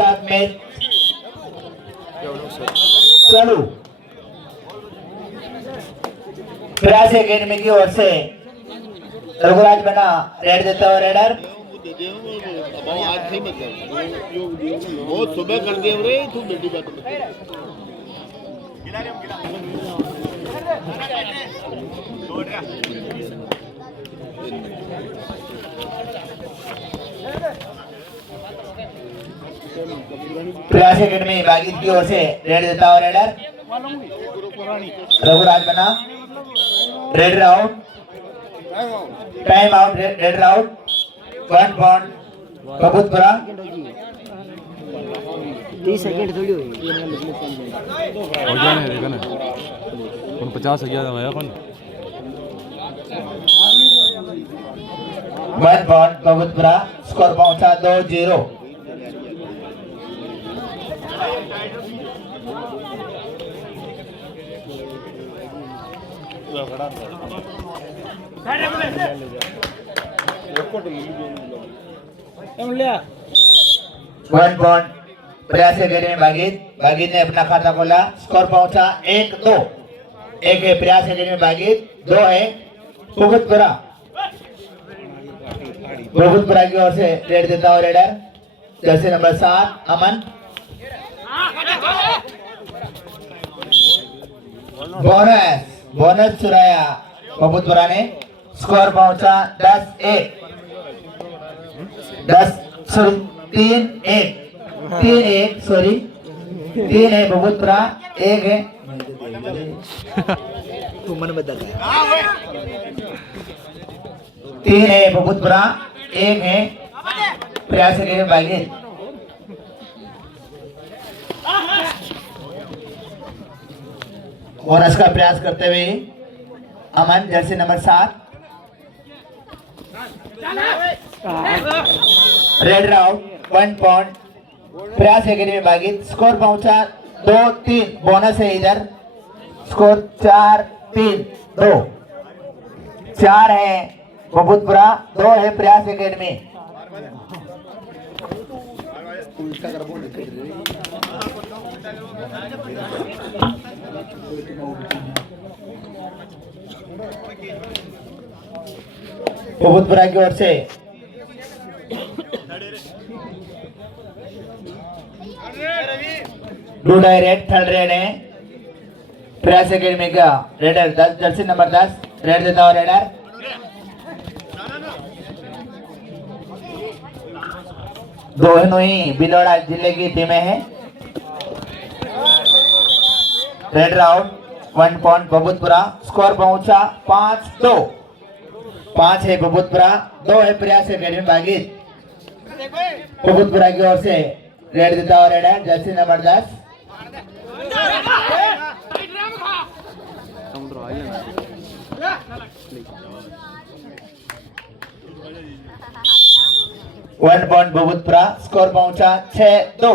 साथ मैच चालू। प्रयास एकेडमी की ओर से रघुराज बना रेड देता हुआ रेडर। बहुत सुबह कर दिया रे तू बेटी बात प्रयास एकेडमी बागी की ओर से रेड देता हुआ रेडर। रघुराज बना raid round time out raid round 1 point कबूतरा 30 सेकंड थोड़ी हुई और क्या है देखा ना 50 गया था मैं अपन 1 पॉइंट कबूतरा स्कोर पहुंचा 2-0। वन पॉइंट प्रयास एकेडमी बागीत ने अपना खाता खोला। स्कोर पहुंचा 1-2। 1 है प्रयास एकेडमी बागीत, 2 है भोगतपुरा की ओर से रेड देता हुआ रेडर जर्सी नंबर 7 अमन। बोनस चुराया भोगतपुरा ने। स्कोर पहुंचा 10-1 3-1 सॉरी 3 है भोगतपुरा 1 है तू मन बदल 3 है भोगतपुरा 1 है प्रयास के बागी। बोनस का प्रयास करते हुए Aman jersey number 7 raid round 1 point Prayas academy Bagi. Score पहुंचा 2-3 बोनस है इधर। स्कोर 4-3-2 4 है भोगतपुरा 2 है प्रयास एकेडमी। भोगतपुरा की ओर से ब्लू डायरेक्ट थर्ड रेड है प्रयास एकेडमी का रेडर 10 जर्सी नंबर 10 रेड देता हुआ रेडर। दोनों ही बिलोड़ा जिले की टीमें हैं। Raid round 1 point Bhogatpura. Score पहुंचा 5-2 5 है भोगतपुरा 2 है प्रयास एकेडमी बागी। भोगतपुरा की ओर से रेड देता हुआ raider jersey number 10 1 point Bhogatpura. Score पहुंचा 6-2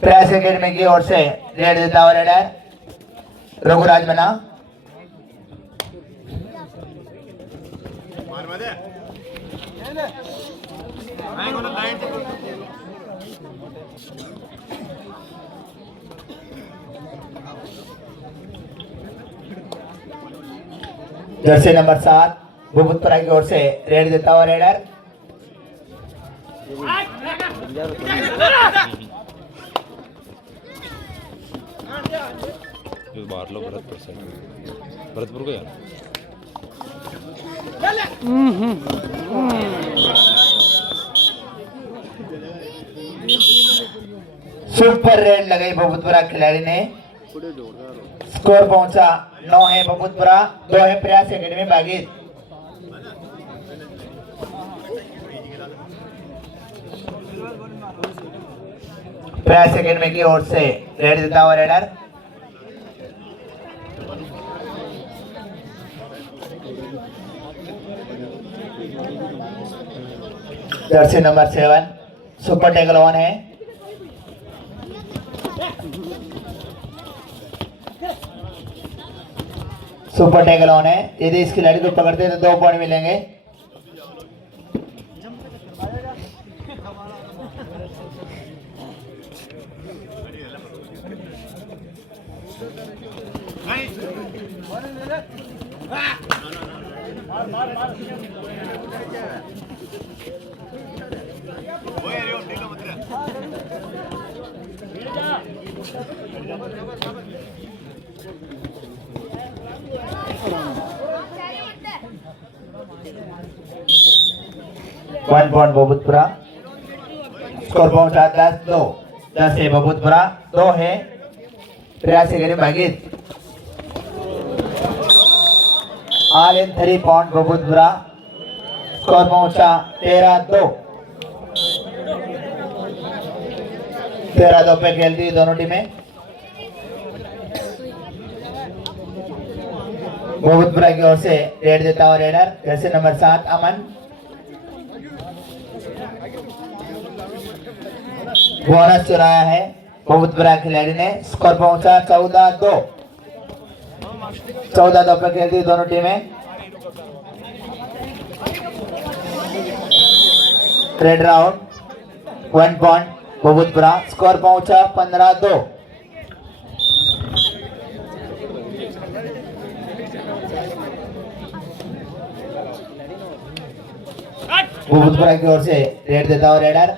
प्रयास एकेडमी की ओर से रेड देता हुआ रेडर रघुराज बना। जर्सी नंबर 7 भोगतपुरा की ओर से रेड देता हुआ रेडर। बाहर लो भरतपुर से भरतपुर को यार सुपर रेड लगाई भोगतपुरा खिलाड़ी ने। स्कोर पहुंचा 9 है भोगतपुरा 2 है प्रयास एकेडमी बागी। प्रयास एकेडमी की ओर से रेड देता हुआ raider jersey number 7 super tackle on है। सुपर टैकल ऑन है। यदि इस खिलाड़ी को पकड़ते तो 2 पॉइंट मिलेंगे। 1 पॉइंट बबूतपुरा। स्कोर पहुंचा 10-2। 10 है बबूतपुरा, 2 है प्रयास एकेडमी भागीत। All in 3 point Babutpura. Score पहुंचा 13-2। 13-2 पे खेलती दोनों टीमें। बबूतपुरा की ओर से रेड देता हुआ रेडर जैसे नंबर 7 अमन। बोनस चुराया है बबूतपुरा खिलाड़ी ने। स्कोर पहुंचा 14-2। 14-2 पे खेलती दोनों टीमें। Raid round 1 point Babutpura. Score पहुंचा 15-2। बबूतपुरा की ओर से रेड देता हुआ रेडर।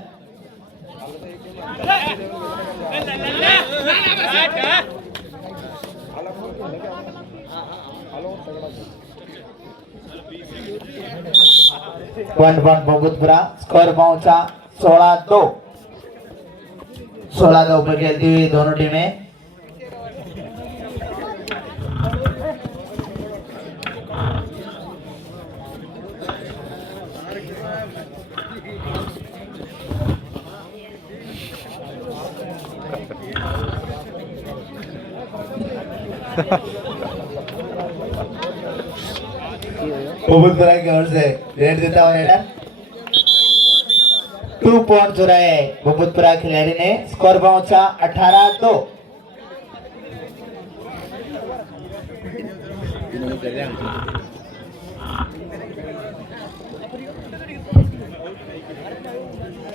वन बबूतपुरा। स्कोर पहुंचा 16-2। 16-2 पर खेलती हुई दोनों टीमें। बबूतपुरा की ओर से रेड देता हुआ रेडर। 2 पॉइंट चुराए बबूतपुरा खिलाड़ी ने। स्कोर पहुंचा 18-2।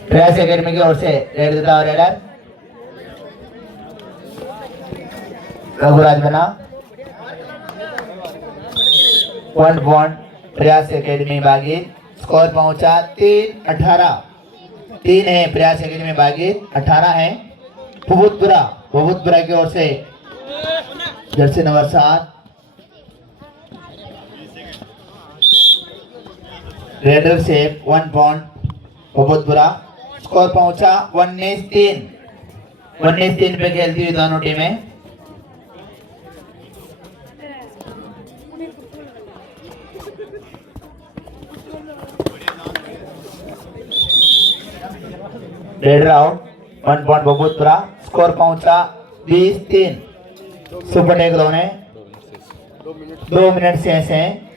प्रयास एकेडमी की ओर से रेड देता हुआ रेडर रघुराज बना। 1 point Prayas academy Bagi. Score पहुंचा 3-18। 3 है प्रयास एकेडमी बागी, 18 है बबूतपुरा। बबूतपुरा की ओर से जर्सी नंबर 7 रेडर से 1 पॉइंट बबूतपुरा। स्कोर पहुंचा 19-3। 19-3 पे खेलती हुई दोनों टीमें। Raid round 1 point Babutpura. Score पहुंचा 20-3। सुपर टेक दोनों 2 मिनट से ऐसे हैं।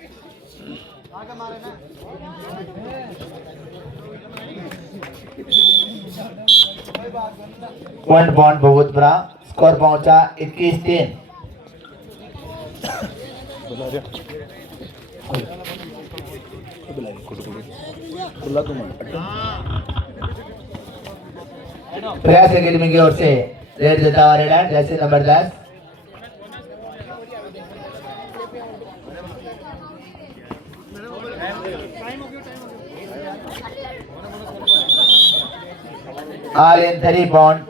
One point Babutpura. स्कोर पहुंचा 21-3। प्रयास एकेडमी की ओर से रेड देता हुआ रेडर जैसे number 10। All in 3 point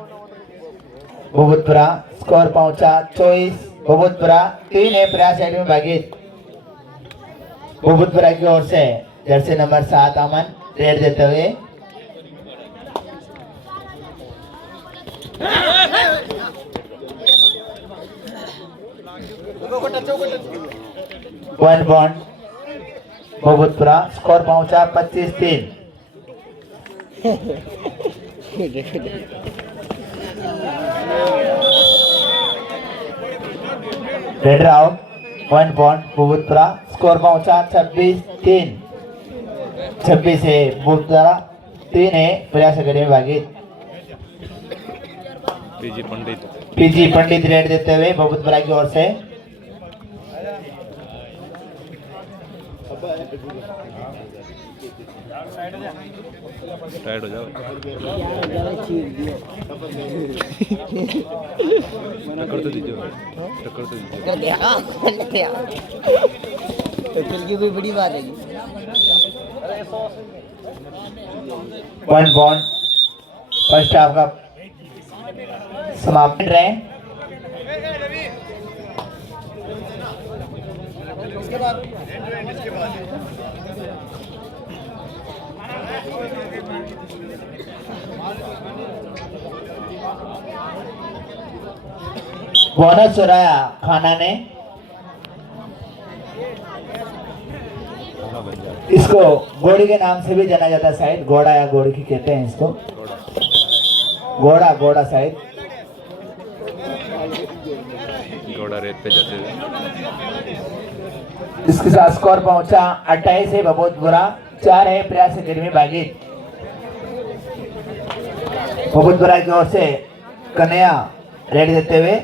Babutpura. Score पहुंचा 24 बबूतपुरा। 3 है प्रयास एकेडमी बागी। बबूतपुरा की ओर से जर्सी नंबर 7 अमन रेड देते हुए। One point Babutpura. स्कोर पहुंचा 25-3। Raid round 1 point Babutpura. Score पहुंचा 26-3। 26 है बबूतपुरा, 3 है प्रयास एकेडमी बागी। पीजी पंडित रेड देते हुए बबूतपुरा की ओर से। टायर्ड हो जाओ। टक्कर तो दीजिए, टक्कर तो दीजिए। कर दिया तो फिर की कोई बड़ी बात है। 1 पॉइंट फर्स्ट हाफ का समाप्त रहे। बोनस चुराया खाना ने। इसको घोड़ी के नाम से भी जाना जाता है शायद, घोड़ा या घोड़ी की कहते हैं इसको, घोड़ा घोड़ा शायद। घोड़ा रेत पे जाते हुए। इसके साथ स्कोर पहुंचा 28 है बहुत बुरा, 4 है प्रयास अकेडमी बागी। बहुत बुरा की ओर से कन्हैया रेडी देते हुए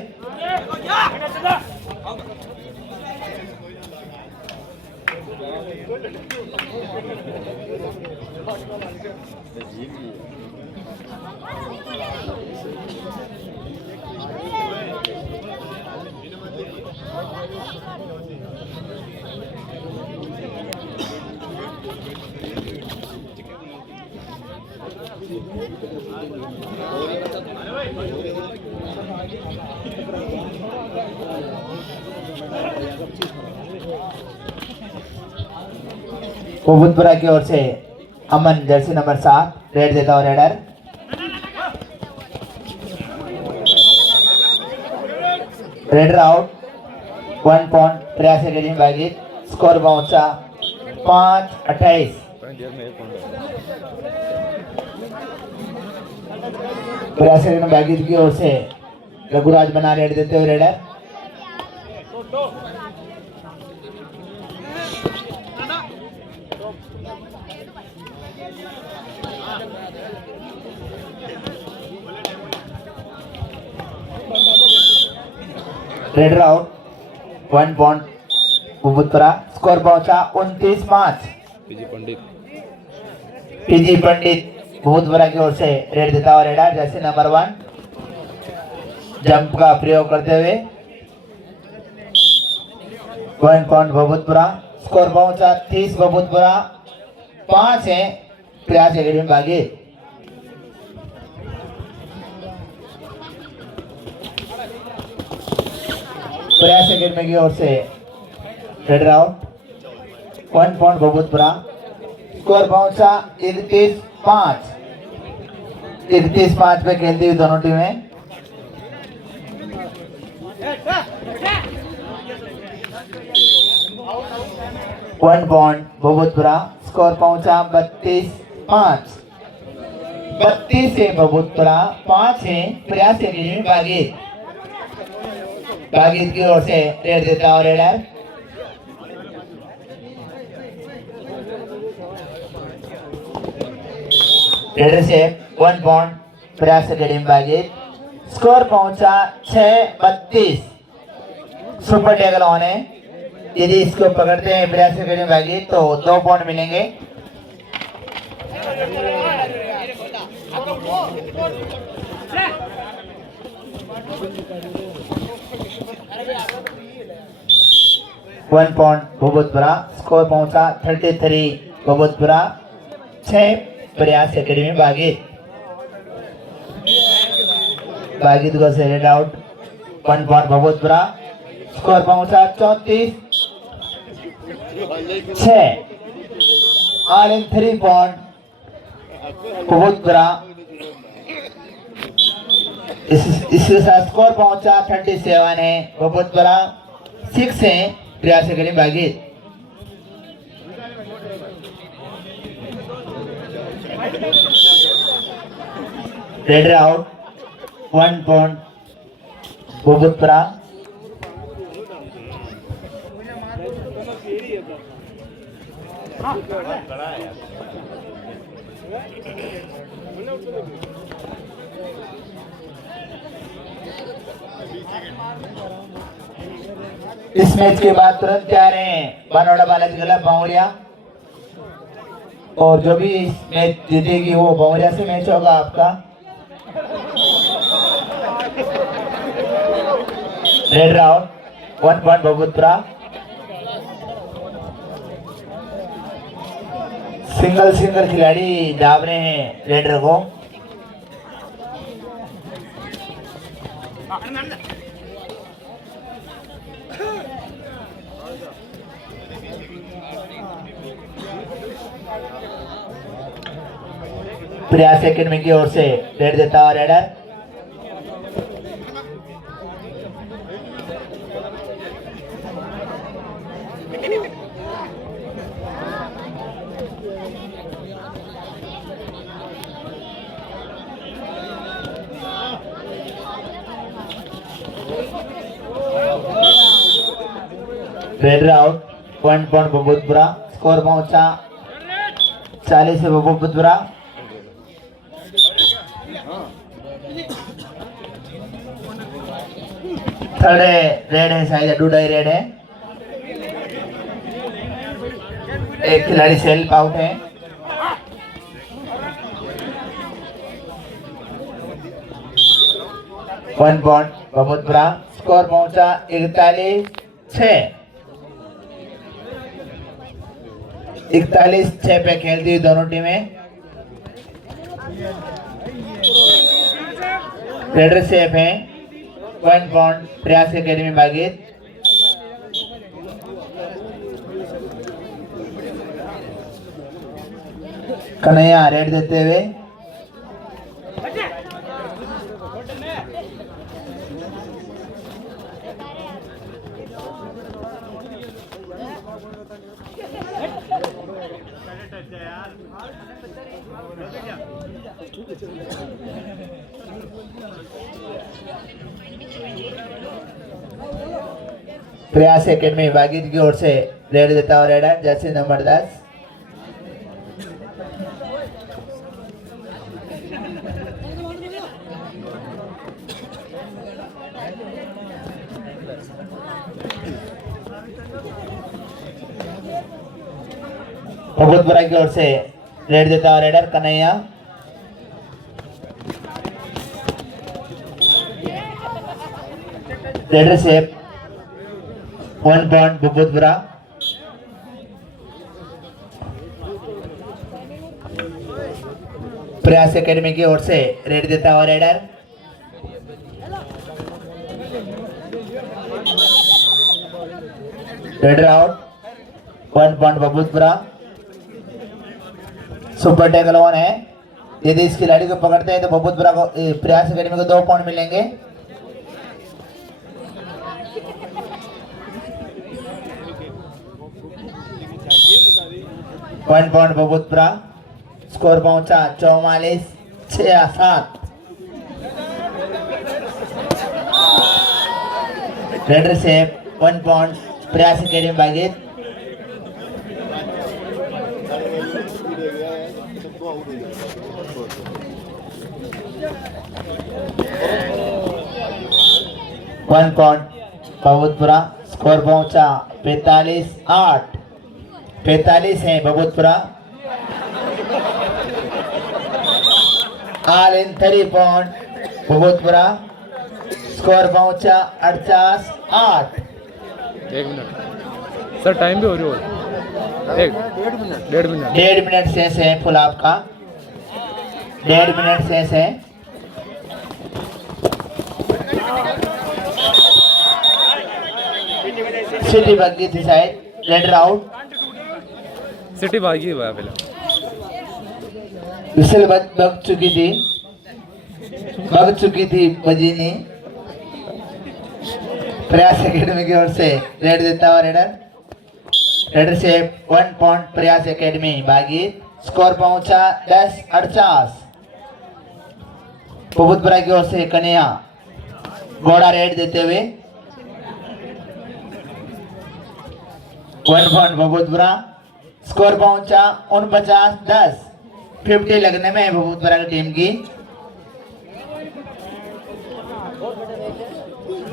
कोबुतपुरा की ओर से अमन जर्सी नंबर 7 रेड देता हुआ रेडर। रेडर आउट, 1 पॉइंट प्रयास अकेडमी बागी। स्कोर पहुंचा 5-28। प्रयास अकेडमी बागी की ओर से रघुराज बना रेड देते हुए raider. Raider out, 1 point Kobutpura. Score पहुंचा 29-5। पीजी पंडित कोबुतपुरा की ओर से रेड देता हुआ रेडर जैसे नंबर 1 जंप का प्रयोग करते हुए 1 पॉइंट कोबुतपुरा। स्कोर पहुंचा 30 कोबुतपुरा, 5 है प्रयास अकेडमी बागी। प्रयास अकेडमी की ओर से raider out, 1 point Kobutpura. Score पहुंचा 31-5। 31-5 पे खेलती हुई दोनों टीमें। One point Kobutpura. स्कोर पहुंचा 32-5। 32 है कोबुतपुरा, 5 है प्रयास अकेडमी बागी। बागी की ओर से रेड देता हुआ रेडर। रेडर से 1 पॉइंट प्रयास अकेडमी बागी। स्कोर पहुंचा 6-32। सुपर टैकल ऑन है। यदि इसको पकड़ते हैं प्रयास अकेडमी बागी तो 2 पॉइंट मिलेंगे। One point Kobutpura. स्कोर पहुंचा 33 कोबुतपुरा, 6 प्रयास अकेडमी बागी। बागी को से raid out, 1 point Kobutpura. Score पहुंचा 34-6। All in 3 point Kobutpura. इसके साथ स्कोर पहुंचा 37 है कोबुतपुरा, 6 है Prayas academy Bagi. Raider out, 1 point Kobutpura. इस मैच के बाद तुरंत तैयार हैं बानोड़ा बालाजी क्लब बावरिया, और जो भी इस मैच जीतेगी वो बावरिया से मैच होगा आपका। Raid round, 1 point Kobutpura. Single खिलाड़ी दाब रहे हैं रेडर को। प्रयास एकेडमी की ओर से रेड देता हुआ raider. Raider out 1 point Babutpura score पहुंचा 40 से बबूतपुरा थर्ड रेड है शायद डूडाई रेड है एक खिलाड़ी सेल्फ आउट है वन पॉइंट बबूतपुरा स्कोर पहुंचा 41-6 पे खेलती हुई दोनों टीमें रेडर सेफ है 1 point Prayas academy बागित Kanhaiya red देते हुए प्रयास एकेडमी बागित की ओर से रेड देता हुआ रेडर जर्सी नंबर 10 बबूतपुरा की ओर से रेड देता हुआ raider Kanhaiya raider safe 1 point Babutpura Prayas academy की ओर से रेड देता हुआ raider raider out 1 point Babutpura super tackle one है यदि इस खिलाड़ी को पकड़ते हैं तो बबूतपुरा को प्रयास एकेडमी को 2 पॉइंट मिलेंगे वन पॉइंट बबूतपुरा स्कोर पहुंचा 44-7 raider safe 1 point Prayas academy बागित one point Babutpura score पहुंचा 45-8 45 है बबूतपुरा all in 3 point Babutpura score पहुंचा 48-8 1 मिनट सर टाइम भी हो रही हो 1.5 मिनट 1.5 मिनट शेष है फुल आपका 1.5 मिनट शेष है सिटी भागी थी साइड रेडर आउट सिटी भागी हुआ है पहले विसल बग चुकी थी बजीनी प्रयास एकेडमी की ओर से रेड देता हुआ रेडर से 1 point Prayas academy Bagi score पहुंचा 10-48 बबूतपुरा की ओर से कन्हैया घोड़ा रेड देते हुए 1 पॉइंट बबूतपुरा स्कोर पहुंचा 49-10 50 लगने में बबूतपुरा की टीम की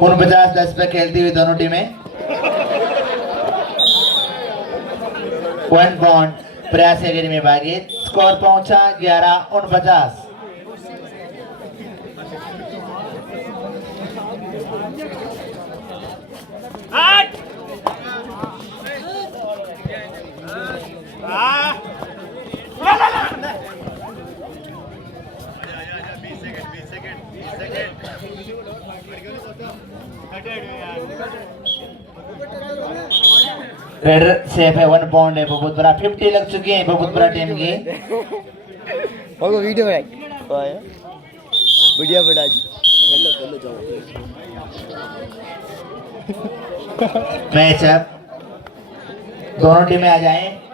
49-10 पे खेलती हुई दोनों टीमें 1 point Prayas academy Bagi score पहुंचा 11-49 रेडर सेफ है 1 पॉइंट है बबूतपुरा 50 लग चुकी है बबूतपुरा टीम की होगा वीडियो बनाई बढ़िया बड़ा मैच अब दोनों टीमें आ जाएं